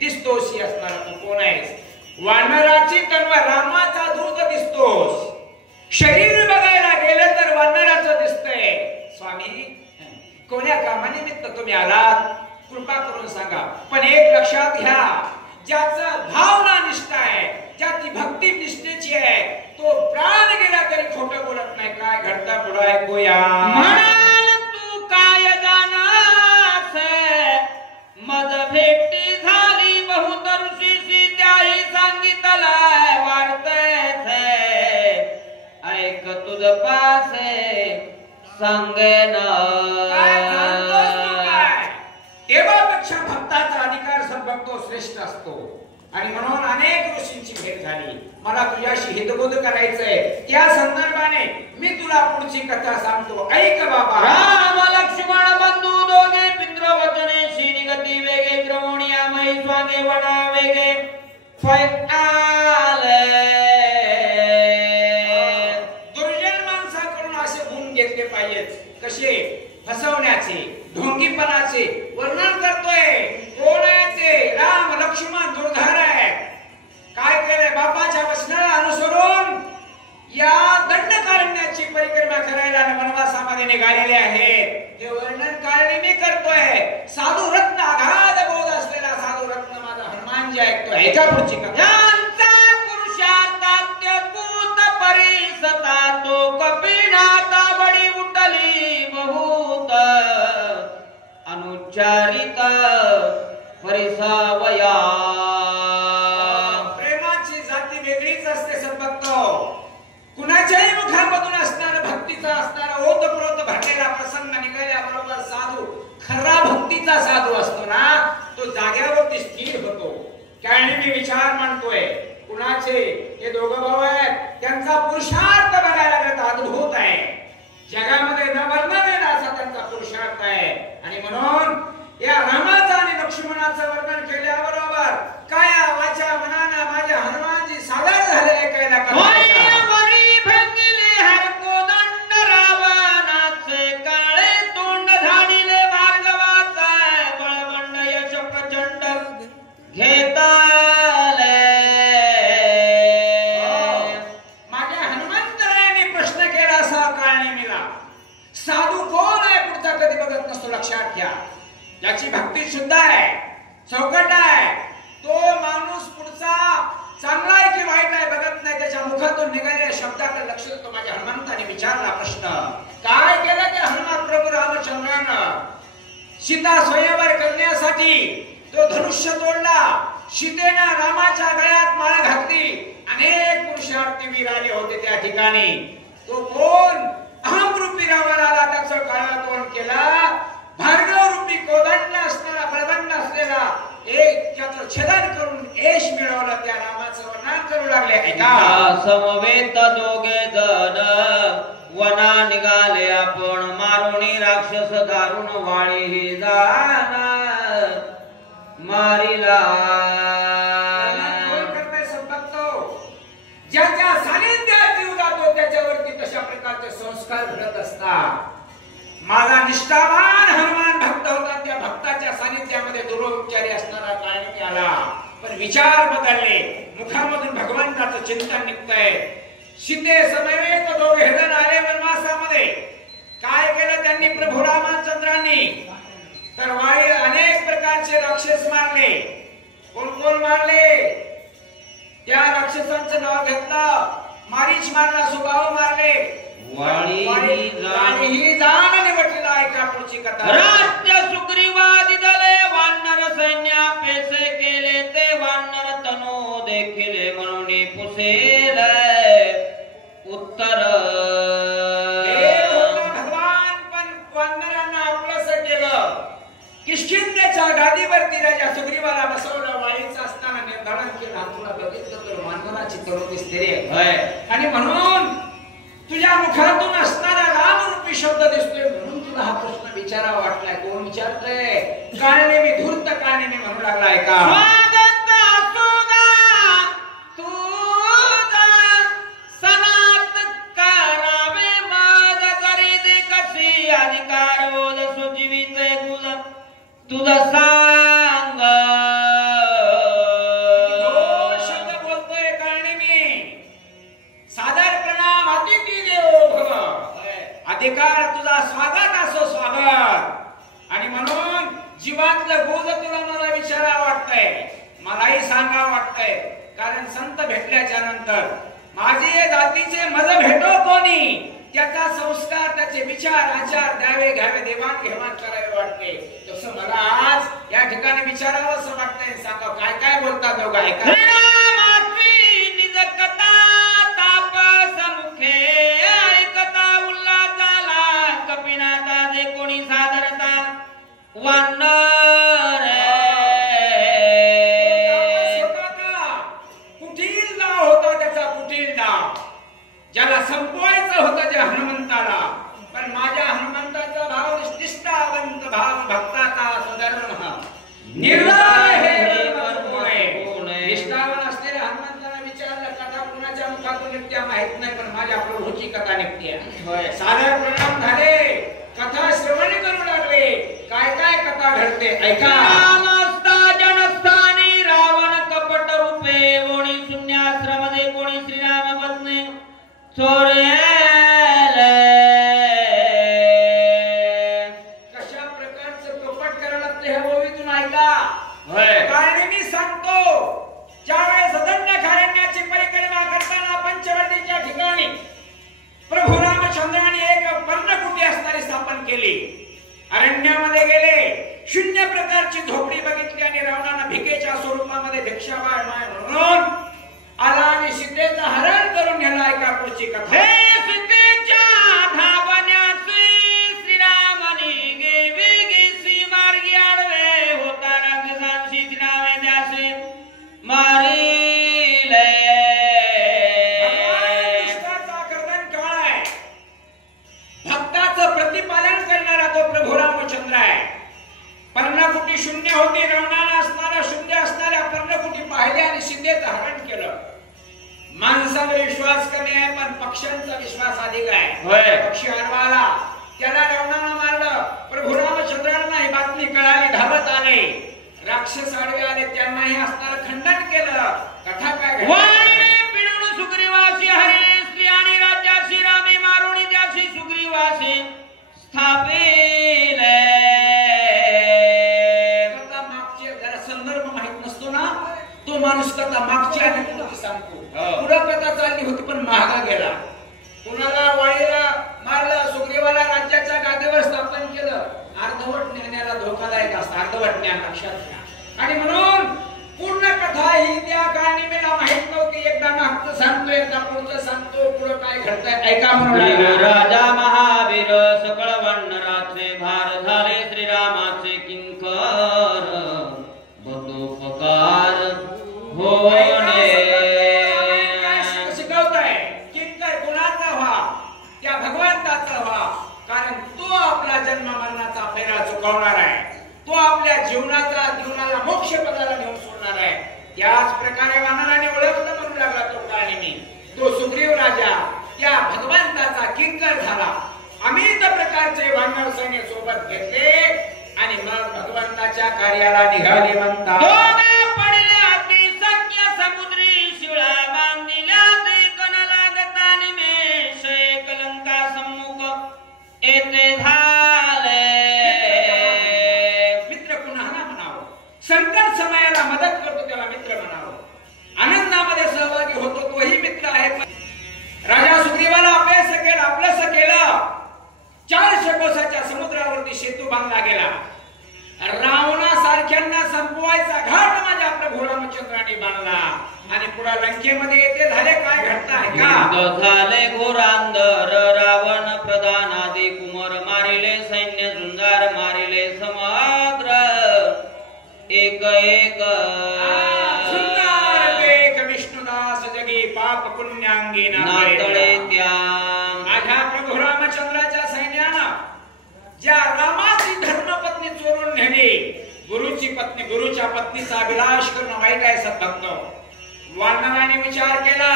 दिसतोस असणारा तू कोण आहेस? वानराची तलवार रामाचा दूत दिसतोस. शरीर बघायला गेलं तर वानराचं दिसतंय. स्वामी कोण्या कामानिमित्त तुम्ही आलात कृपा करून सांगा. पण एक लक्षात घ्या, ज्याचं भावना निष्ठा आहे, ज्याची भक्ती निष्ठेची आहे, तो प्राण गेला तरी खोटं बोलत नाही. काय घडतं पुढं ऐकूया. म्हणाल तू काय जाणास, मज भेटी झाली बहुतरुषीशी, त्याही सांगितलाय वाढतंय. ऐक तुझ पासे सांगेन. देवापेक्षा भक्ताचा अधिकार संभवतो श्रेष्ठ असतो. आणि म्हणून अनेक ऋषींची भेट झाली. मला तुझ्याशी हितबोध करायचंय. त्या संदर्भाने मी तुला पुढची कथा सांगतो. ऐक बाबा. राम लक्ष्मण बंधू दोघे पिंद्र वचनेशी निगती वेगे, क्रमोणिया मै स्वागे वना वेगे आले. दुर्जन माणसाकडून असे गुण घेतले पाहिजेत. कसे? फसवण्याचे, ढोंगीपणाचे वर्णन करतोय. कोण आहे ते? राम लक्ष्मण दुर्धार आहे. काय केलंय? बापाच्या वचनाला अनुसरून या दंडकारण्याची परिक्रमा करायला वनवासामध्ये निघालेले आहेत. हे वर्णन कारणी मी करतोय. साधू रत्न, अगाध बोध असलेला साधू रत्न माझा हनुमान जी ऐकतोय. ह्याच्या पुढची कथा. पुरुषार्थात्यद्भुत परिसता, तो कपिनाथा बडी उठली बहुत, अनुच्चारित परिसावया. प्रेमाची जाती वेगळीच असते सद्भक्त. कुणाच्याही मुखामधून असणारा भक्तीचा असणारा ओतप्रोत भरलेला प्रसंग निघाल्याबरोबर साधू खरा भक्तीचा साधू असतो ना, तो जाग्यावरती स्थिर होतो. कारण मी विचार मांडतोय. कुणाचे? हे दोघं भाऊ आहेत. त्यांचा पुरुषार्थ बघायला गेला अद्भुत आहे. जगामध्ये न वर्णन असा त्यांचा पुरुषार्थ आहे. आणि म्हणून या रामाचं आणि लक्ष्मणाचं वर्णन केल्याबरोबर काया वाचा मनानं माझ्या हनुमानजी सादर झालेले काय ना लक्षात घ्या. ज्याची भक्ती शुद्ध आहे, चौकट आहे, तो माणूस पुढचा चांगला आहे की वाईट आहे बघत नाही. त्याच्या मुखातून निघालेल्या शब्दाकडे लक्ष देतो. माझ्या हनुमंताने विचारला प्रश्न. काय केलं ते हनुमान प्रभू रामचंद्रानं? सीता स्वयंवर करण्यासाठी तो धनुष्य तोडला. सीतेनं रामाच्या गळ्यात माळ घातली. अनेक पुरुषार्थी वीर आले होते त्या ठिकाणी. तो कोण? अहमरूपी रावणाला त्याचं काळा तोंड केला. भार्गव रूपी कोदंड असणारा, बळदंड असलेला एक त्याचं छेदन करून यश मिळवलं. त्या रामाचं वर्णन करू लागले. ऐका. समवेत दोघे जण वना निघाले, आपण मारुणी राक्षस दारुण वाळी जाण मारिला. ज्याच्या सानिध्यात जीव जातो त्याच्यावरती तशा प्रकारचे संस्कार घडत असतात. माझा निष्ठावान हनुमान भक्त होता. त्या भक्ताच्या सानिध्यामध्ये दुरोपचारी असणारा काळनी आला. पण विचार बदलले. मुखामधून भगवंताचं चिंतन निघतंय. सीते समवेत दोघे जण आले वनवासामध्ये. काय केलं त्यांनी प्रभू रामचंद्रांनी? तर वाई अनेक प्रकारचे राक्षस मारले. कोण कोण मारले? त्या राक्षसांचं नाव घेतलं. मारीच मारला, सुबाहू मारले. वाळी जाण निवटलेला. ऐका पुढची कथा. राज्य सुग्रीवादी दले वानर सैन्या पेसे केले, ते वानर तनो देखिले म्हणून पुसेल उत्तर. भगवान पण वानरांना आपलंसं केलं. किष्किंधेच्या गादीवरती राजा सुग्रीवाला बसवलं. वाळीचं असताना निर्धारण केलं. तुला बघितलं तर वानराची तरुण दिसते. आणि म्हणून तुझ्या मुखातून असणारा रामरूपी शब्द दिसतोय. म्हणून तुला हा प्रश्न विचारावा वाटलाय. कोण विचारतोय? काळने मी धूर्त काळने म्हणू लागलाय का? तुझं सांग अधिकार तुझा स्वागत असो स्वागत. आणि म्हणून जीवातलं गोज तुला मला विचारा वाटतंय, मलाही सांगा वाटतंय. कारण संत भेटल्याच्या नंतर माझे जातीचे मज भेटो कोणी, त्याचा संस्कार त्याचे विचार आचार द्यावे घ्यावे देवाण घेवाण करावे वाटते. तसं मला आज या ठिकाणी विचारावं असं वाटतंय. सांगा काय काय बोलतात दोघं ऐका. निज कथा ताप समुखे ऐकता उल्हास झाला कपिनाथा जे कोणी सादरता वानर कुटील नाव होता त्याचा, कुटील नाव ज्याला संपवायचं होतं त्या हनुमंताला. पण माझ्या हनुमंताचा भाव निष्ठावंत भाव भक्ताचा सुधर्म निर्णय हे निष्ठावान असलेल्या हनुमंताला विचारलं कथा कुणाच्या मुखातून निघत्या माहित नाही, पण माझ्या प्रभूची कथा निघते. सादर प्रणाम झाले, कथा श्रवण करू लागले. काय काय कथा घडते ऐका. जनस्थानी रावण कपट रूपे कोणी शून्याश्रम दे कोणी श्रीराम बसने कशा प्रकारचं कपट करायला हे ओवीतून ऐका. कारण मी सांगतो, ज्यावेळेस दंडकारण्याची परिक्रमा करताना पंचवटीच्या ठिकाणी प्रभू रामचंद्राने एक पर्णकुटी असणारी स्थापन केली. अरण्यामध्ये गेले, शून्य प्रकारची झोपडी बघितली आणि रावणानं भिकेच्या स्वरूपामध्ये भिक्षाबाळ माय म्हणून आला आणि सीतेचं हरण करून नेला. ऐका पुढची कथा. सीतेच्या धावण्याचे श्रीरामनी वेगेसी मार्गी आडवे होता राक्षसांशी श्रीरामे द्यासे मारिले. भक्ताचा कर्दन काळ आहे, भक्ताचं प्रतिपालन करणारा तो प्रभू रामचंद्र आहे. पर्णकुटी शून्य होती, रावणाला असणारा शून्य असणाऱ्या पर्णकुटी पाहिल्या आणि सीतेचं हरण केलं. माणसावर विश्वास कमी आहे, पण पक्ष्यांचा विश्वास अधिक आहे. पक्षी आडवाला, त्याला रावणानं मारलं. प्रभू रामचंद्रांना ही बातमी कळाली, धावत आले. राक्षस आडवे आले, त्यांनाही असणारं खंडन केलं. कथा काय पिळून सुग्रीवासी हरे श्री आणि राज्याशी रामे मारुणी द्याशी सुग्रीवासी स्थापिले. कथा मागचे जरा संदर्भ माहित नसतो ना, तो माणूस कथा मागची आणि पुढची सांगतो. पुढे कथा चालली होती पण महागा गेला. कुणाला वाळीला मारलं, सुग्रीवाला राज्याच्या गादीवर स्थापन केलं. अर्धवट निर्णयाला धोकादायक असतं, अर्धवट ज्ञान लक्षात घ्या. आणि म्हणून पूर्ण कथा ही त्या काळी मला माहित नव्हती. एकदा मागचं सांगतो, एकदा पुढचं सांगतो. पुढे काय घडतंय ऐका. म्हणून राजा महावीर सकळ वानराचे भार झाले श्रीरामाचे किंकर बदोपकार होणे. शिकवताय किंकर कुणाचा व्हा, त्या भगवंताचा व्हा. कारण तो आपला जन्म मरणाचा फेरा चुकवणार आहे. तो आपल्या जीवनाला मोक्ष पदाला नेऊन सोडणार आहे. त्याच प्रकारे वानराने ओळखलं म्हणू लागला तो काळनेमी. तो सुग्रीव राजा त्या भगवंताचा किंकर झाला. अमित प्रकारचे वानर सैन्य सोबत घेतले आणि मग भगवंताच्या कार्याला निघाले म्हणतात. समुद्री शिळा बांधिल्या ते कण लागता निमेष एक लंका सम्मुख येते झाले. मित्र कुणाला म्हणावं, संकट समयाला मदत करतो त्याला मित्र म्हणावं. आनंदामध्ये सहभागी होतो तोही मित्र आहे. राजा सुग्रीवाला अभ्यास केला, आपलंस केलं. 400 कोसाच्या समुद्रावरती सेतू बांधला गेला. रावणासारख्यांना संपवायचा घाट माझ्या प्रभू रामचंद्राने बांधला. आणि पुढे लंकेमध्ये येते झाले काय घडताय का. झाले घोरांदर रावण प्रधान आदी कुमार मारिले सैन्य झुंजार मारिले समग्र एक एक विष्णुदास जगी पाप पुण्याङ्गी नातळे त्या. माझ्या प्रभू रामचंद्राच्या सैन्यानं ज्या रामाची धर्मपत्नी चोरून नेली, गुरुची पत्नी, गुरुच्या पत्नीचा अभिलाष करणं वाईट आहे सद्भक्त. वानराने विचार केला,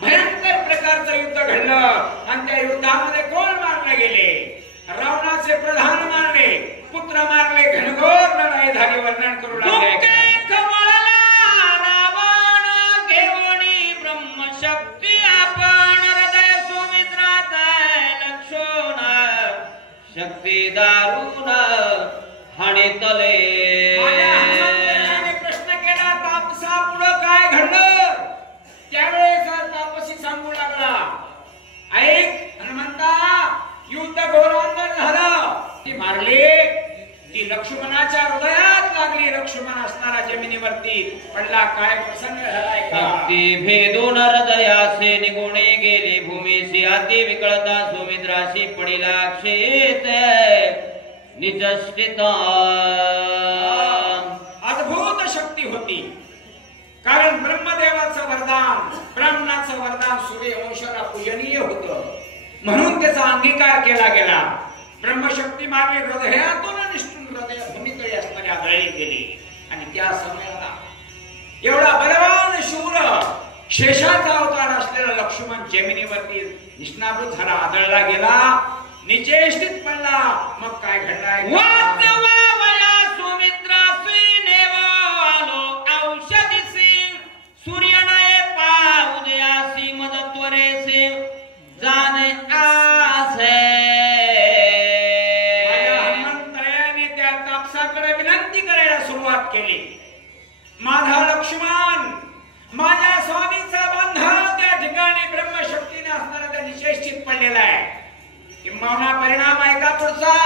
भयंकर प्रकारचं युद्ध घडलं आणि त्या युद्धामध्ये कोण मारले गेले. रावणाचे प्रधान मारले, पुत्र मारले, घनघोर लढाई झाली. वर्णन करू लागले. रावण घेवणी ब्रह्मशक्ती आपण हृदय सुमित्रात लक्षण शक्ती दारुण हाणेतले. प्रश्न केला तापसा पुढे काय घडलं. त्यावेळेस तापसी सांगू लागला, ऐक हनुमंता, युद्ध घोरांगण झालं, ती मारली, ती लक्ष्मणाच्या हृदयात लागली. लक्ष्मण असणारा जमिनीवरती पडला. काय प्रसंग झालाय का. शक्ती भेदून हृदयासे निगुणे गेले भूमीशी अति विकळता सुमित्राशी पडिला क्षेत निजस्थित. अद्भुत शक्ती होती. कारण ब्रह्मदेवाचं वरदान, ब्राह्मणाचं वरदान सूर्यवंशाला पूजनीय होतं, म्हणून त्याचा अंगीकार केला गेला. ब्रह्मशक्ती मागे हृदयातून निष्ठून हृदय भूमीकडे असणारी आदळली गेली. आणि त्या समयाला एवढा बलवान शूर शेषाचा अवतार असलेला लक्ष्मण जमिनीवरती निष्णाभूत झाला, आदळला गेला, निचेष्टित पडला. मग काय घडलाय. सूर्यनये पा उदयासी मदत्वरेसे जाणे आसे. हनुमंतरायाने त्या तापसाकडे विनंती करायला सुरुवात केली. माझा लक्ष्मण, माझ्या स्वामीचा बांधव त्या ठिकाणी ब्रह्मशक्तीने असणारा त्या निश्चित पडलेला आहे. किंबहुना परिणाम आहे का पुढचा.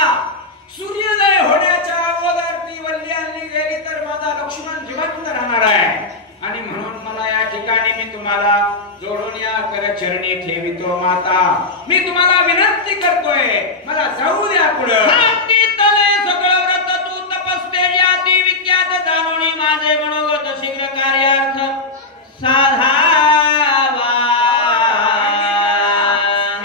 सूर्योदय होण्याच्या अगोदर ती वल्ल्यानी गेली तर माझा लक्ष्मण जिवंत राहणार आहे. आणि म्हणून मला या ठिकाणी मी तुम्हाला जोडून या कर चरणी ठेवितो माता. मी तुम्हाला विनंती करतोय, मला जाऊ द्या पुढे. सगळं व्रत तू तपस्ते याती विख्यात जाणून माझे मनोगत शीघ्र कार्यार्थ साधावा.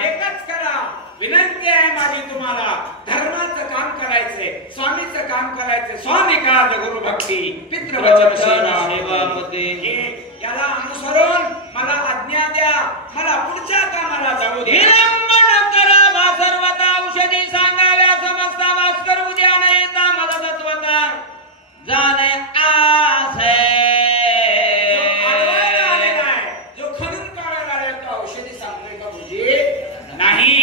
एकच करा, विनंती आहे माझी तुम्हाला. धर्माचं काम करायचंय, स्वामीचं काम करायचंय. स्वामी काज गुरु भक्ती पितृवचन सेवा मध्ये याला अनुसरून मला आज्ञा द्या. मला पुढच्या कामाला जाऊ द्या. विलंबन करा सर्वता औषधी सांगाव्या समस्ता भास्कर उद्या नयेता मदत तत्वता जाणे आसे. जो खणून काढायला आला तो औषधी सांगतोय का म्हणजे नाही.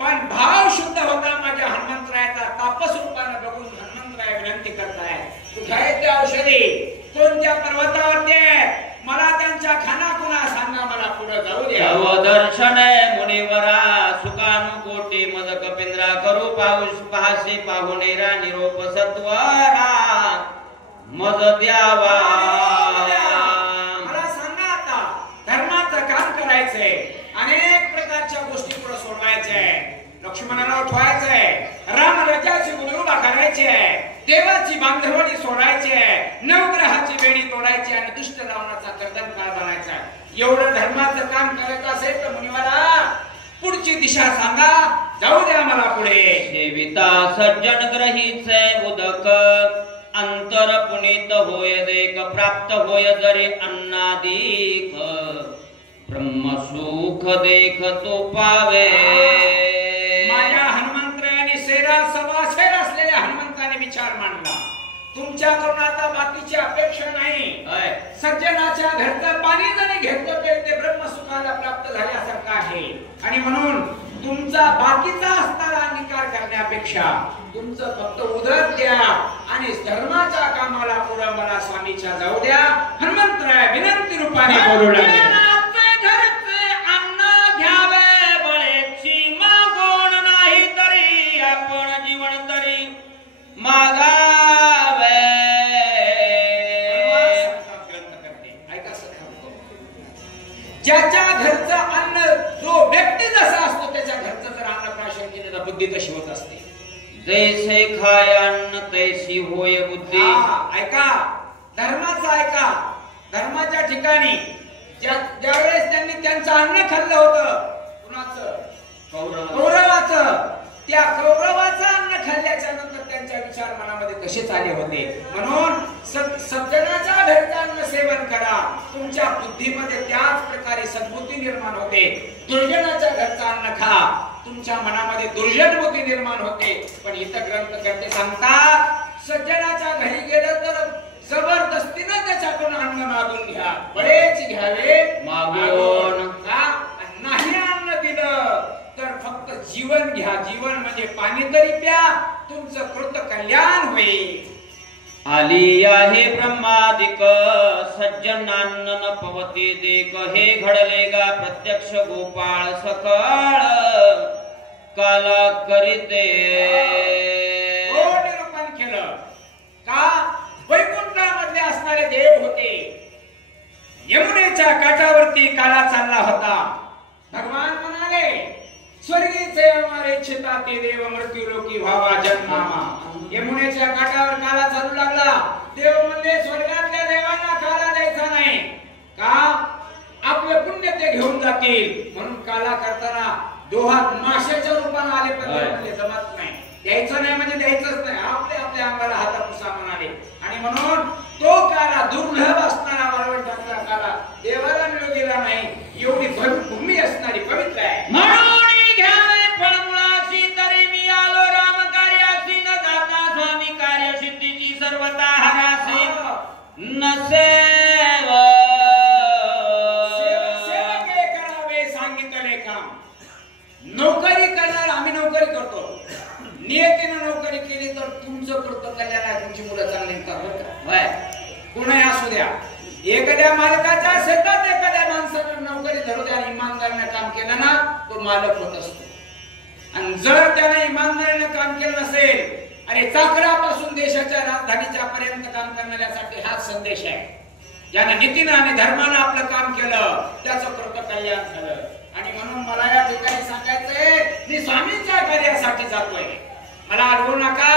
पण भाव शुद्ध होता माझ्या हनुमंतरायाचा. तापस रूपाने बघून हनुमंतराय विनंती करताय, कुठे आहेत त्या औषधी, कोणत्या पर्वतावरती आहेत, मला त्यांच्या खानाखुणा सांगा, मला पुढे जाऊ द्या. दर्शन मुनिवरा सुखानुकोटी मद कपिंद्रा करू पाऊस पाहसे पाहुणेरा निरोप सत्वरा मद द्यावा. मला सांगा आता, धर्माचं काम करायचंय, अनेक प्रकारच्या गोष्टी पुढे सोडवायच्या आहे. लक्ष्मणाला उठवायचंय, राम राज्याची गुणरुबा करायची आहे, देवाची बांधवणी सोडायची आहे, नवग्रहाची वेणी तोडायची आणि दुष्ट रावणाचा कर्दनकाळ बनायचा. एवढं धर्माचं काम करायचं असेल तर मुनिवारा पुढची दिशा सांगा, जाऊ द्या मला पुढे. सेविता सज्जन ग्रहीचे उदक अंतर पुनीत होय देख प्राप्त होय जरी अन्नादिक ब्रह्म सुख देख तो पावे. माझ्या हनुमंतरायाने शेरा सभासद असलेल्या हनुमंताने विचार मांडला. तुमच्याकडून आता बाकीची अपेक्षा नाही. सज्जनाच्या घरचं पाणी जरी घेतलं तरी ते ब्रह्मसुखाला प्राप्त झाल्यासारखं आहे. आणि म्हणून तुमचा बाकीचा असणारा अंगीकार करण्यापेक्षा तुमचं फक्त उदर द्या आणि धर्माच्या कामाला पुढे मला स्वामीच्या जाऊ द्या. हनुमंतराय विनंती रूपाने बोलू लागले. ज्याच्या घरचं अन्न जो व्यक्ती जसा असतो त्याच्या घरचं जर अन्न प्राशन केलं तर बुद्धी तशी होत असते. जैसे खाय अन्न तैसी होय बुद्धी. ऐका, धर्माचं ऐका. धर्माच्या ठिकाणी ज्यावेळेस त्यांनी त्यांचं अन्न खाल्लं होतं, कुणाचं, कौरवाचं, त्या कौरवाचं अन्न खाल्ल्याच्या नंतर त्यांच्या विचार मनामध्ये तसेच आले होते. म्हणून सज्जनाच्या घरचं अन्न सेवन करा, तुमच्या बुद्धीमध्ये त्याच प्रकारे सद्बुद्धी निर्माण होते. दुर्जनाच्या घरचं अन्न खा, तुमच्या मनामध्ये दुर्जन बुद्धी निर्माण होते. पण इथं ग्रंथकर्ते सांगतात सज्जनाच्या घरी गेलं तर जबरदस्तीने त्याच्याकडून अन्न मागून घ्या, बळेच घ्यावे मागून. नाही अन्न दिलं तर फक्त जीवन घ्या. जीवन म्हणजे पाणी तरी प्या, तुमचं कृत कल्याण होईल. आली आहे ब्रह्मादिक सज्जनान्न न पवती देक. हे घडले गा प्रत्यक्ष गोपाळ सकाळ काला करीते. निरूपण केलं का वैकुंठामध्ये असणारे देव होते. यमुनेच्या काठावरती काला चालला होता. भगवान म्हणाले स्वर्गीचे हमारे इच्छिता ते देव मृत्यू लोकी व्हावा जन्मामा. यमुनेच्या काठावर काला चालू लागला. देव म्हणले स्वर्गातल्या देवांना काला द्यायचा नाही का, आपले पुण्य ते घेऊन जातील. म्हणून काला करताना दोहात माशाच्या रूपाने आले, पण म्हणजे जमत नाही. द्यायचं नाही म्हणजे द्यायचंच नाही. आपल्या अंगाला हाता पुसा म्हणाले. आणि म्हणून तो काला दुर्लभ असणारा वाळवंटातला काला देवाला मिळू गेला नाही. एवढी भूमी असणारी पवित्र आहे. म्हणून घ्यावे फळमुळाशी तरी मी आलो राम कार्यासी. न जाता स्वामी कार्य सिद्धीची सर्वता हरासी. नसेव सेवके करावे सांगितले काम. नोकरी करणार आम्ही नोकरी करतो. नियतीनं नोकरी केली तर तुमचं कृत कल्याण आहे. तुमची मुलं चांगली करतात. कुणाही असू द्या. एखाद्या मालकाच्या शेतात एखाद्या माणसानं नोकरी धरू द्या, इमानदारीने काम केलं ना तो मालक होत असतो. आणि जर त्याने इमानदारीने काम केलं नसेल, अरे चाकरापासून देशाच्या राजधानीच्या पर्यंत काम करण्यासाठी हा संदेश आहे. ज्याने नीतीनं आणि धर्मानं आपलं काम केलं त्याचं कृत कल्याण झालं. आणि म्हणून मला या ठिकाणी सांगायचंय, मी स्वामींच्या कार्यासाठी जातोय. मला अडवू नका.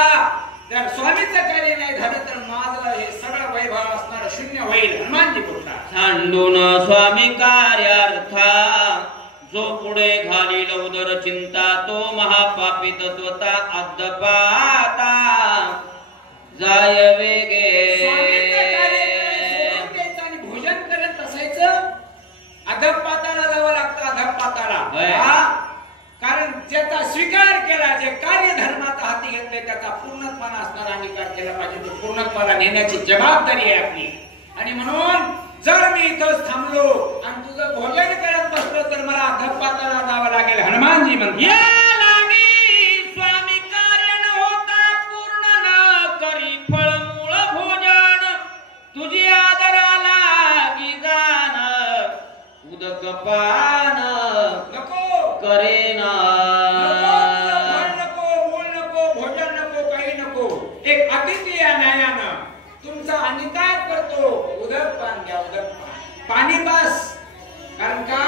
जर स्वामीचं कार्य नाही झालं तर माझं हे सगळं वैभव असणार शून्य होईल. हनुमानजी बोलतात सांडून स्वामी कार्यार्था जो पुढे घालील उदर चिंता. तो महापापी तत्वता अद्दपाता जाय वेगे. आणि भोजन करत असायचं. अधपाताला जावं लागतं. अधपाताला कारण ज्याचा स्वीकार केला, जे कार्य धर्मात हाती घेतले त्याचा पूर्णत्वाने असणारा अंगीकार केला पाहिजे. तो पूर्णत्वाला नेण्याची जबाबदारी आहे आपली. आणि म्हणून जर मी इथंच थांबलो आणि तुझं भोजन करत बसलो तर मला अधपाताला जावं लागेल. हनुमानजी म्हणतात स्वामी कार्य न होता पूर्ण न करी फळमूळ भोजन. तुझी आदराला की जाण उदक पान नको करेना. नको मूल नको भोजन नको काही नको. एक अतिथी या न्यायानं तुमचा अंगीकार करतो. उदक पान घ्या. उदक पाणी बस. कारण का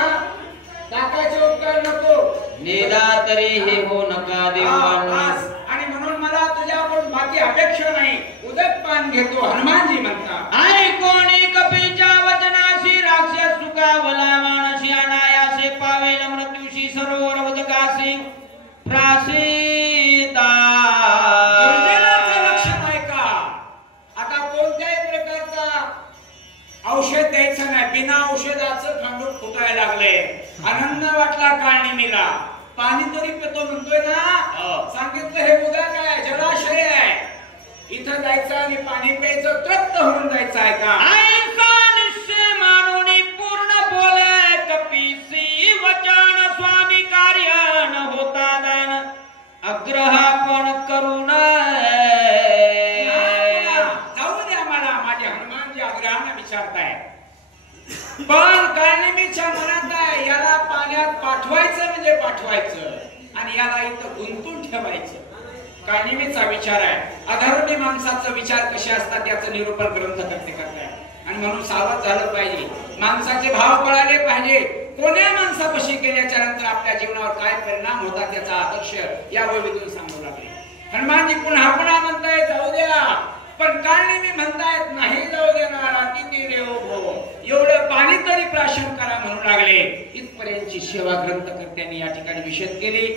टाकायचे उपकार नको. निदा तरी हे हो नका देवान. आणि म्हणून मला तुझ्याकडून बाकी अपेक्षा नाही. उदक पान घेतो. हनुमानजी म्हणतात आणि कोणी कपीच्या वचनाशी राक्षस सुखावला मानसी अनायासे पावेल मृत्यूशी सरोवर उदकाशी प्रासिता. लक्षण आहे का? आता कोणत्याही प्रकारचा औषध द्यायचं नाही. बिना औषधाचं खांडून फुटायला लागले. आनंद वाटला काळनिमीला. पाणी तरी पितो म्हणतोय ना. सांगितलं हे उदक आहे, जलाशय आहे. इथं जायचं आणि पाणी प्यायचं, तृप्त होऊन जायचं आहे का? निश्चय मानून पूर्ण बोले कपीसी वचन. स्वामी कार्य न होता दान अग्रह पण करून जाऊ द्या मला. माझे हनुमानजी आग्रहाने विचारताय. पण काळनिमीच्या मनात आहे याला पाण्यात पाठवायचं म्हणजे पाठवायचं आणि याला इथं गुंतून ठेवायचं. काळनिमीचा विचार आहे. अधर्मी माणसाचा विचार कसे असतात याचं निरूपण ग्रंथकर्ते करताय. आणि म्हणून सावध झालं पाहिजे. माणसाचे भाव कळाले पाहिजे. कोण्या माणसापाशी केल्याच्या नंतर आपल्या जीवनावर काय परिणाम होतात याचा आदर्श या वैविध्यातून सांगू लागले. हनुमानजी पुन्हा पुन्हा म्हणताय जाऊ द्या, पण काळनिमी म्हणतायत नाही जाऊ देणार. अतिथी देवो भव. एवढं पाणी तरी प्राशन करा म्हणू लागले. इथपर्यंतची सेवा ग्रंथकर्त्यांनी या ठिकाणी विशद केली.